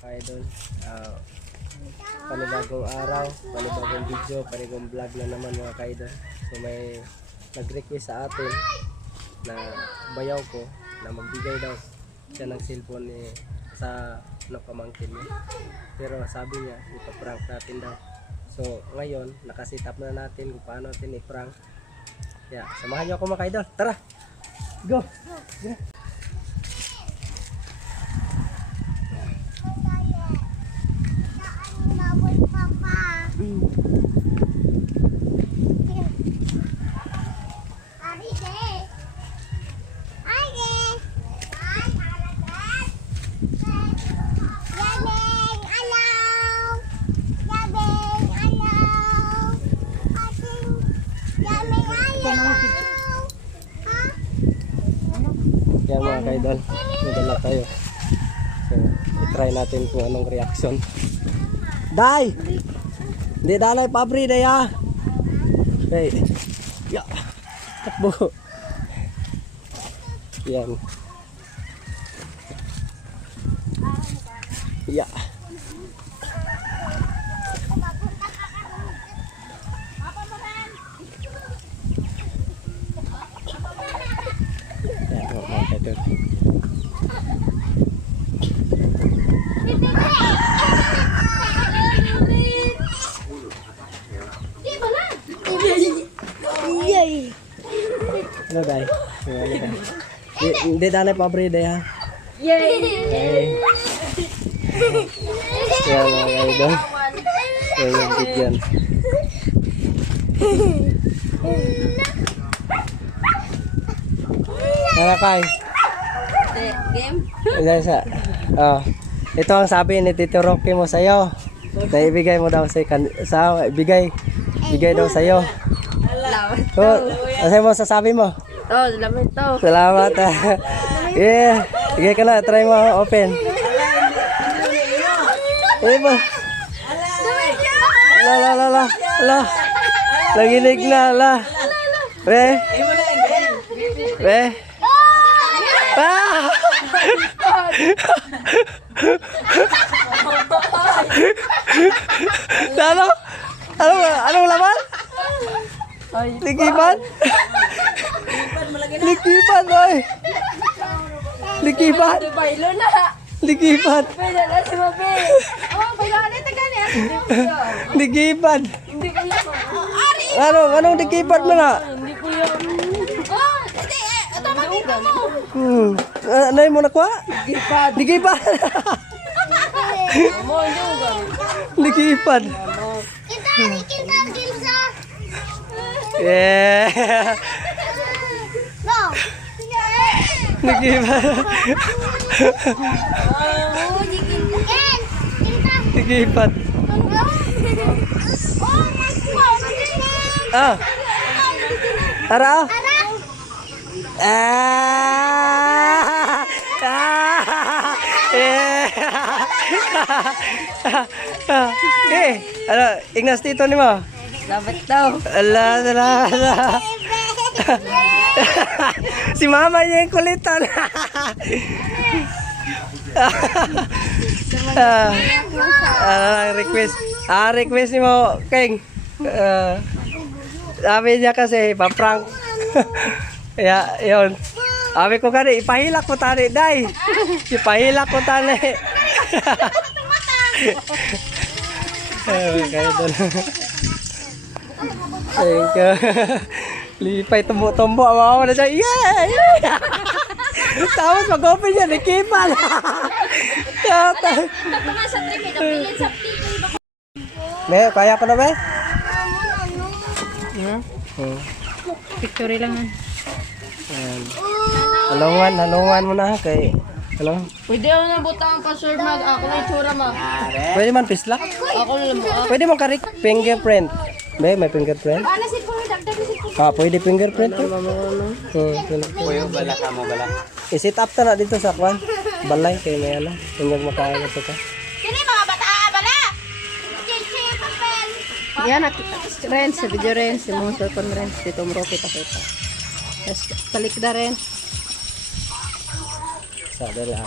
Idol, panibagong araw, panibagong video, panibagong vlog na naman mga ka-idol. So may nag-request sa atin na bayaw ko na magbigay daw siya ng cellphone sa pamangkin niya. Pero sabi niya ipaprank natin daw. So ngayon nakasit up na natin kung paano natin i-prank. Kaya samahan niyo ako mga ka-idol. Tara! Go! Go! Kaya mga ka-idol, nadala tayo. So, i-try natin kung anong reaction. Day! Hindi dalay pabri day ha! Hey! Ya! Takbo! Yan. Ya! Ano day? Hindi dalay pabri day ha? Yay! Yan mga idol. Yan yung bigyan. Ano kay? Game? Ito ang sabi ni Tito Rocky mo sa'yo. Na ibigay mo daw bigay daw sa'yo. Ano mo sasabi mo? Salamat to. Salamat. Yeah. Sige ka na, try mo open. Uy mo. La. Naginig na, la. Re. Ah! Anong laman? Likipan? Likipan, oy! Likipan? Likipan? Likipan? Anong likipan mo na? Ano yung mo nakuha? Likipan? Likipan? Yeah. Likipan. Likipan. Ah. Tara. Ignas tito ni mo. Salamat to. Ala. Si mama niya yung kulitan. Request ni mo, King. Sabi niya kasi, pa-prank. Kaya, yun. Sabi ko kani, ipahilak ko tani, day. Ipahilak ko tani. Thank you. Lipay tumbo-tumbo. Awa na siya. Yeah! Tapos mag-open niya, nikipan. Kaya ko na ba? Picture lang. Halungan mo na kay. Hello? Pwede ako na butang ang password mag. Ako na itsura ma. Pwede man pislak? Ako na lang. Pwede mo karik fingerprint. May fingerprint? Pwede fingerprint to? Kuya, bala ka mo, bala. I-set up ta na dito sa kwan. Balay kay may ano. Tingnan mo kaya ito ka. Sini mga bata, bala! Chichi, papel! Yan, Renz, sa video Renz. Yung mga cellphone Renz. Dito mo kita. Tapos, talik na rin. Sa dala.